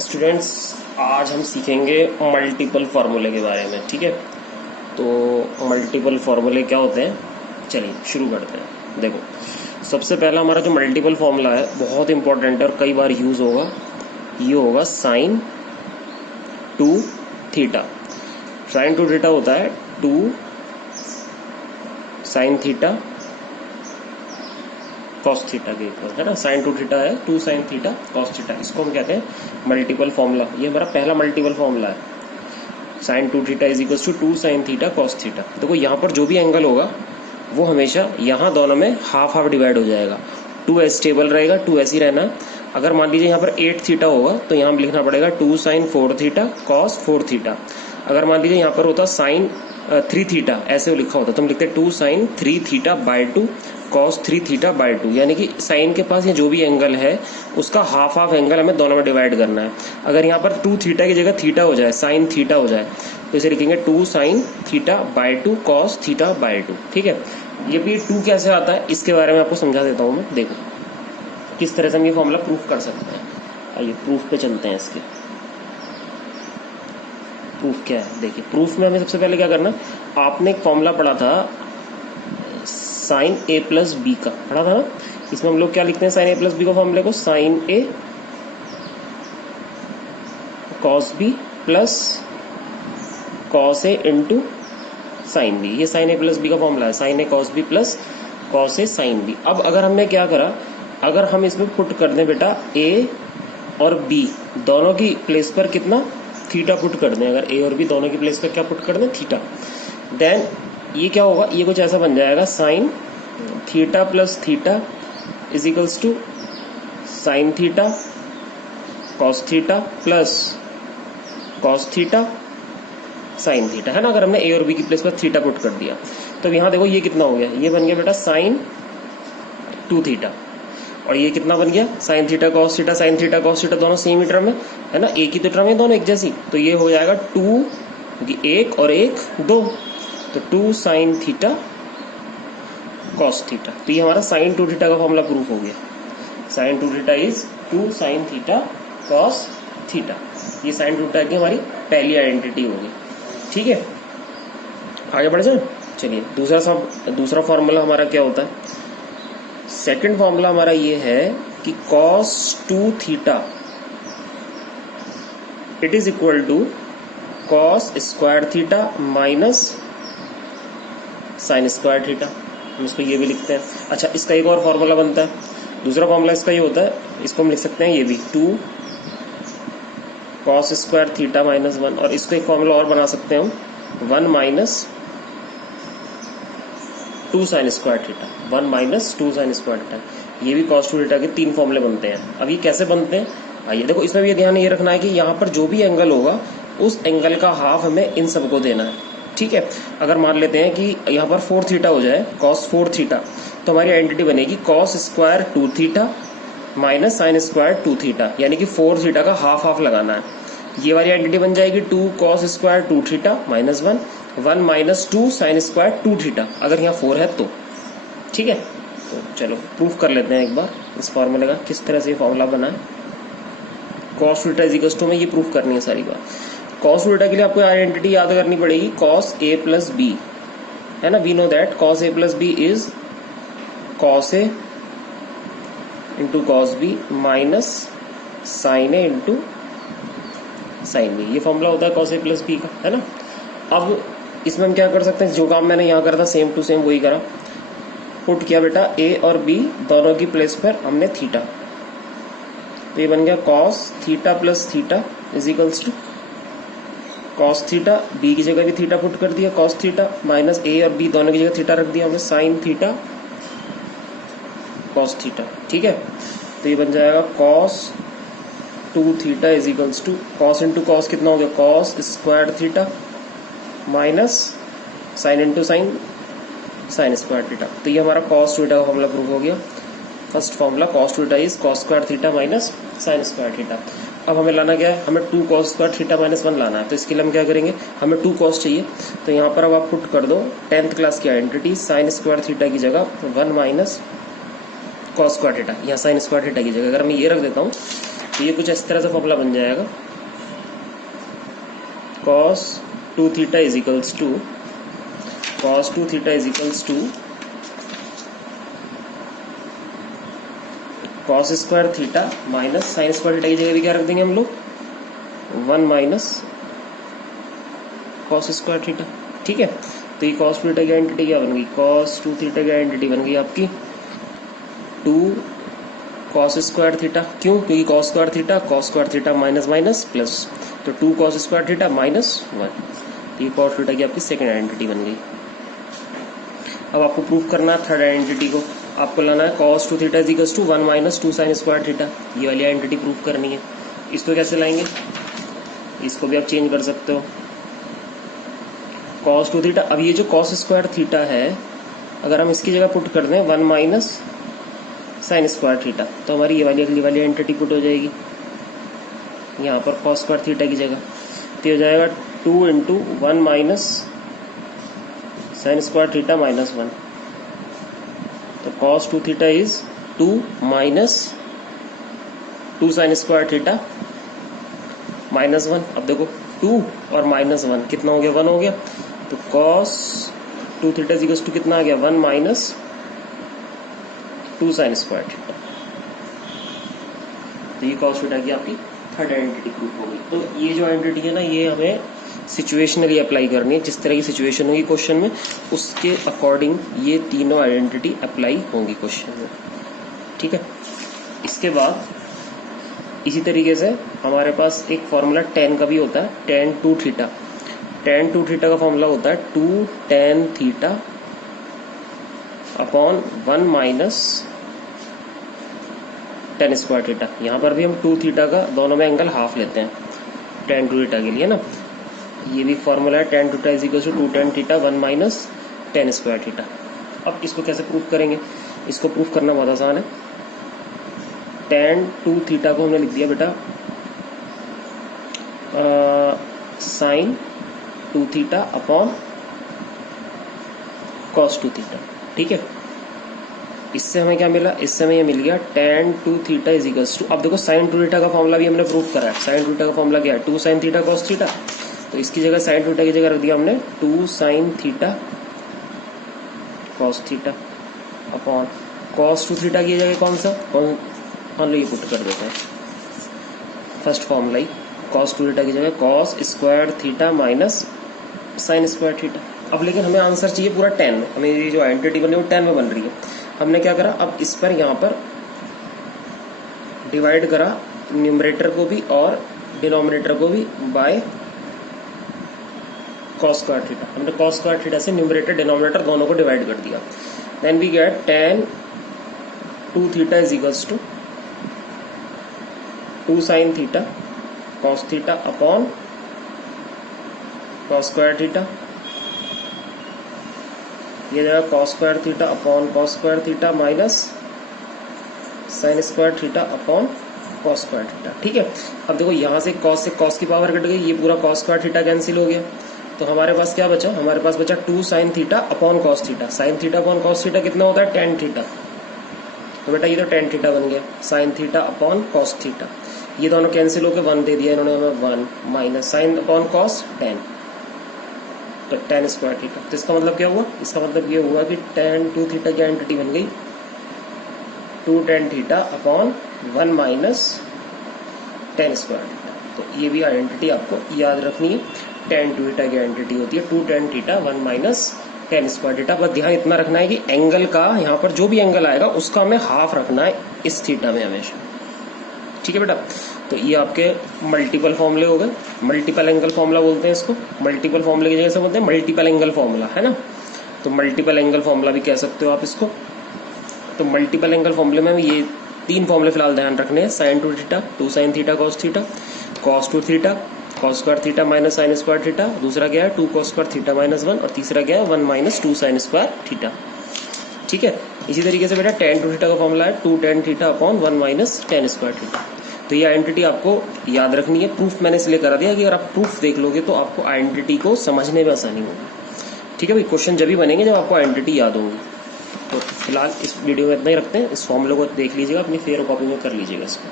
Students, आज हम सीखेंगे मल्टीपल फार्मूले के बारे में। ठीक है, तो मल्टीपल फार्मूले क्या होते हैं, चलिए शुरू करते हैं। देखो, सबसे पहला हमारा जो मल्टीपल फार्मूला है बहुत इंपॉर्टेंट है और कई बार यूज होगा, ये होगा sine two theta. Sine two theta होता है two sine theta cos theta के इक्वल, है ना। साइन टू थीटा है two sine theta cos theta, इसको हम कहते हैं मल्टीपल फॉर्मूला। ये हमारा पहला मल्टीपल फॉर्मूला है। Sine two theta is equal to two sine theta cos theta. देखो यहाँ पर जो भी एंगल होगा वो हमेशा यहाँ दोनों में हाफ हाफ डिवाइड हो जाएगा। टू एस स्टेबल रहेगा, टू एस ही रहना। अगर मान लीजिए यहाँ पर 8 थीटा होगा तो यहाँ लिखना पड़ेगा two sine 4 theta cos 4 theta. अगर मान लीजिए यहाँ पर होता साइन 3 थीटा, ऐसे लिखा होता तो हम लिखते two sine 3 theta by 2 cos 3 theta by 2। यानी कि साइन के पास ये जो भी एंगल है उसका हाफ हाफ एंगल हमें दोनों में डिवाइड करना है। अगर यहाँ पर 2 थीटा की जगह थीटा हो जाए, साइन थीटा हो जाए, तो इसे लिखेंगे two sine theta by 2 cos theta by 2। ठीक है, ये भी 2 कैसे आता है इसके बारे में आपको समझा देता हूँ मैं। देखो किस तरह से हम ये फॉर्मूला प्रूफ कर सकते हैं। आइए प्रूफ पे चलते हैं। इसके प्रूफ क्या है, देखिए प्रूफ में हमें सबसे पहले क्या करना, आपने एक फॉर्मूला पढ़ा था साइन ए प्लस बी का, पढ़ा था ना। इसमें हम लोग क्या लिखते हैं साइन ए प्लस बी का फॉर्मूले को, sign A cos B plus cos A into sine B. ये साइन ए प्लस बी का फॉर्मूला है, sign A cos B plus cos A sine B. अब अगर हमने क्या करा, अगर हम इसमें पुट कर दें बेटा ए और बी दोनों की प्लेस पर कितना थीटा पुट कर दें, अगर ए और बी दोनों की प्लेस पर क्या पुट कर दें, थीटा, देन ये क्या होगा, ये कुछ ऐसा बन जाएगा, sine theta plus theta is equals to sine theta cos theta plus cos theta sine theta, है ना। अगर हमने ए और बी की प्लेस पर थीटा पुट कर दिया तो यहाँ देखो ये कितना हो गया, ये बन गया बेटा साइन 2 थीटा, और ये कितना बन गया sign theta cos theta. Sine theta cos theta दोनों सेम ही टर्म है ना, एक ही तो टर्म है दोनों एक जैसी, तो ये हो जाएगा 2, क्योंकि एक और एक 2, तो 2 साइन थीटा कॉस थीटा। तो ये हमारा साइन 2 थीटा का फॉर्मूला प्रूफ हो गया। Sine 2 theta is 2 sine theta cos theta. ये साइन 2 थीटा की हमारी पहली आइडेंटिटी होगी। ठीक है, आगे बढ़ जाए। चलिए दूसरा फॉर्मूला हमारा क्या होता है, सेकंड फॉर्मूला हमारा ये है कि cos 2 theta it is equal to cos square theta minus sine square theta. हम इसको ये भी लिखते हैं। अच्छा, इसका एक और फॉर्मूला बनता है, दूसरा फॉर्मूला इसका ये होता है, इसको हम लिख सकते हैं ये भी 2 cos स्क्वायर थीटा माइनस 1, और इसको एक फॉर्मूला और बना सकते हैं हम 1 minus 2 sine square theta, 1 minus 2 sine square theta. ये भी cos 2 थीटा के 3 फॉर्मूले बनते हैं। अब ये कैसे बनते हैं, आइए देखो, इसमें भी ध्यान ये रखना है कि यहाँ पर जो भी एंगल होगा उस एंगल का हाफ हमें इन सबको देना है। ठीक है, अगर मान लेते हैं कि यहाँ पर 4 थीटा हो जाए, cos 4 थीटा, तो हमारी आइडेंटिटी बनेगी cos square 2 theta minus sine square 2 theta, यानी कि 4 थीटा का हाफ हाफ लगाना है। ये वाली आइडेंटिटी बन जाएगी 2 cos square 2 theta minus 1 minus 2 sine square 2 theta, अगर यहाँ 4 है तो। ठीक है, तो चलो प्रूफ कर लेते हैं एक बार इस फॉर्मूले का, किस तरह से ये फॉर्मूला बना है। cos theta is equal to में ये प्रूफ करनी है सारी बात। cos थीटा के लिए आपको आइडेंटिटी याद करनी पड़ेगी, cos a प्लस बी, है ना। We know that cos a plus b is cos a into cos b minus sine a into sine b। ये फॉर्मूला होता है cos a प्लस बी का, है ना। अब इसमें हम क्या कर सकते हैं, जो काम मैंने यहाँ करा था सेम टू सेम वही करा, पुट किया बेटा a और b दोनों की प्लेस पर हमने थीटा, तो ये बन गया cos theta plus theta is equals to cos theta, b की जगह भी थीटा पुट कर दिया cos थीटा, माइनस a और b दोनों की जगह थीटा रख दिया हमने, साइन थीटा cos थीटा। ठीक है, तो ये बन जाएगा cos 2 theta is equals to cos into cos कितना हो गया, cos square theta minus sine into sine sine square theta. तो ये हमारा cos थीटा का फॉर्मूला प्रूव हो गया। First formula cos theta is cos square theta minus sine square theta. अब हमें लाना क्या है, हमें 2 cos स्क्वायर थीटा माइनस 1 लाना है, तो इसके लिए हम क्या करेंगे, हमें 2 cos चाहिए, तो यहाँ पर अब आप पुट कर दो 10th क्लास की आइडेंटिटी, साइन स्क्वायर थीटा की जगह 1 माइनस cos स्क्वायर थीटा, यहाँ साइन स्क्वायर थीटा की जगह अगर मैं ये रख देता हूँ तो ये कुछ इस तरह से फॉर्मूला बन जाएगा, cos 2 theta is equals to cos 2 theta is equals to cos square theta minus sine square theta की जगह भी क्या रख देंगे हम लोग, 1 माइनस cos स्क्वायर थीटा। ठीक है, तो ये cos थीटा की आइडेंटिटी क्या बन गई, cos 2 थीटा की आइडेंटिटी बन गई आपकी 2 cos स्क्वायर थीटा। क्यों, क्योंकि cos square theta minus minus plus, तो 2 cos स्क्वायर थीटा माइनस 1, तो ये cos थीटा की आपकी सेकंड आइडेंटिटी बन गई। अब आपको प्रूफ करना है थर्ड आइडेंटिटी को, आपको लाना है cos 2 theta is equals to 1 minus 2 sine square theta, ये वाली आइडेंटिटी प्रूफ करनी है। इसको कैसे लाएंगे, इसको भी आप चेंज कर सकते हो, cos 2 थीटा। अब ये जो cos स्क्वायर थीटा है, अगर हम इसकी जगह पुट कर दें 1 माइनस साइन स्क्वायर थीटा, तो हमारी ये वाली अगली वाली एंटिटी पुट हो जाएगी यहाँ पर cos स्क्वायर थीटा की जगह, तो हो जाएगा 2 into 1 minus sine square theta minus 1, तो cos 2 theta is 2 minus 2 sine square theta minus 1। अब देखो 2 और माइनस 1 कितना हो गया, 1 हो गया, तो cos 2 थीटा इज टू कितना आ गया, 1 माइनस 2 साइन स्क्वायर थीटा। तो ये cos थीटा की आपकी थर्ड आइडेंटिटी प्रूफ हो गई। तो ये जो आइडेंटिटी है ना, ये हमें सिचुएशनली अप्लाई करनी है, जिस तरह की सिचुएशन होगी क्वेश्चन में उसके अकॉर्डिंग ये तीनों आइडेंटिटी अप्लाई होंगी क्वेश्चन में। ठीक है, इसके बाद इसी तरीके से हमारे पास एक फॉर्मूला tan का भी होता है, tan 2 थीटा। tan 2 थीटा का फॉर्मूला होता है 2 tan theta upon 1 minus tan square theta. यहाँ पर भी हम 2 थीटा का दोनों में एंगल हाफ लेते हैं tan 2 थीटा के लिए ना, ये भी फॉर्मूला है tan 2 theta is equal to 2 tan theta 1 minus tan square theta. अब इसको कैसे प्रूफ करेंगे, इसको प्रूफ करना बहुत आसान है। tan 2 थीटा को हमने लिख दिया बेटा sine 2 theta upon cos 2 theta. ठीक है, इससे हमें क्या मिला, इससे हमें ये मिल गया tan 2 theta is equals to, अब देखो sin 2 थीटा का फॉर्मूला भी हमने प्रूफ करा है। sin 2 थीटा का फॉर्मूला क्या है, 2 sin थीटा cos थीटा, तो इसकी जगह sin 2 थीटा की जगह रख दिया हमने 2 sin theta cos theta upon cos 2 theta की जगह कौन सा, मान लो ये पुट कर देते हैं फर्स्ट फॉर्मूला ही, cos 2 थीटा की जगह cos square theta minus sine square theta. अब लेकिन हमें आंसर चाहिए पूरा 10 में, हमें ये जो आइडेंटिटी बनी है वो 10 में बन रही है। हमने क्या करा, अब इस पर यहाँ पर डिवाइड करा न्यूमरेटर को भी और डिनोमिनेटर को भी बाय cos स्क्वायर थीटा। हमने cos स्क्वायर थीटा से न्यूमरेटर डिनोमिनेटर दोनों को डिवाइड कर दिया। Then we get tan 2 theta is equals to 2 sine theta cos theta upon cos square theta, ये जाएगा cos square theta upon cos square theta minus sine square theta upon cos square theta. ठीक है, अब देखो यहाँ से cos की power cut गई, ये पूरा cos स्क्वायर थीटा कैंसिल हो गया, तो हमारे पास क्या बचा, हमारे पास बचा 2 sine theta upon cos theta. Sine theta upon cos theta कितना होता है, tan थीटा, तो बेटा ये तो tan थीटा बन गया, sine theta upon cos theta, ये दोनों कैंसिल होकर 1 दे दिया इन्होंने हमें, 1 minus sine upon cos tan, तो tan स्क्वायर थीटा। तो इसका मतलब क्या हुआ, इसका मतलब ये हुआ कि tan 2 थीटा की आइडेंटिटी बन गई 2 tan theta upon 1 minus tan square theta. तो ये भी आइडेंटिटी आपको याद रखनी है, tan 2 थीटा की आइडेंटिटी होती है 2 tan theta 1 minus tan square theta. बस ध्यान इतना रखना है कि एंगल का यहाँ पर जो भी एंगल आएगा उसका हमें हाफ रखना है इस थीटा में हमेशा। ठीक है बेटा, तो ये आपके मल्टीपल फॉर्मूले हो गए, मल्टीपल एंगल फॉर्मूला बोलते हैं इसको, मल्टीपल फॉर्मूले की जगह से बोलते हैं मल्टीपल एंगल फॉर्मूला, है ना, तो मल्टीपल एंगल फॉर्मूला भी कह सकते हो आप इसको। तो मल्टीपल एंगल फॉर्मूले में ये 3 फॉर्मूले फिलहाल ध्यान रखने हैं, sine 2 theta 2 sine theta cos theta, cos 2 theta cos square theta minus sine square theta, दूसरा क्या है 2 cos स्क्वायर थीटा माइनस 1, और तीसरा क्या है 1 माइनस 2 साइन स्क्वायर थीटा। ठीक है, इसी तरीके से बेटा tan 2 थीटा का फॉर्मूला है 2 tan theta upon 1 minus tan square theta. तो ये आइडेंटिटी आपको याद रखनी है। प्रूफ मैंने इसलिए करा दिया कि अगर आप प्रूफ देख लोगे तो आपको आइडेंटिटी को समझने में आसानी होगी। ठीक है भाई, क्वेश्चन जब भी बनेंगे जब आपको आइडेंटिटी याद होगी। तो फिलहाल इस वीडियो में इतना ही रखते हैं, इस फॉर्मूले को देख लीजिएगा, अपनी फेयर कॉपी में कर लीजिएगा इसको।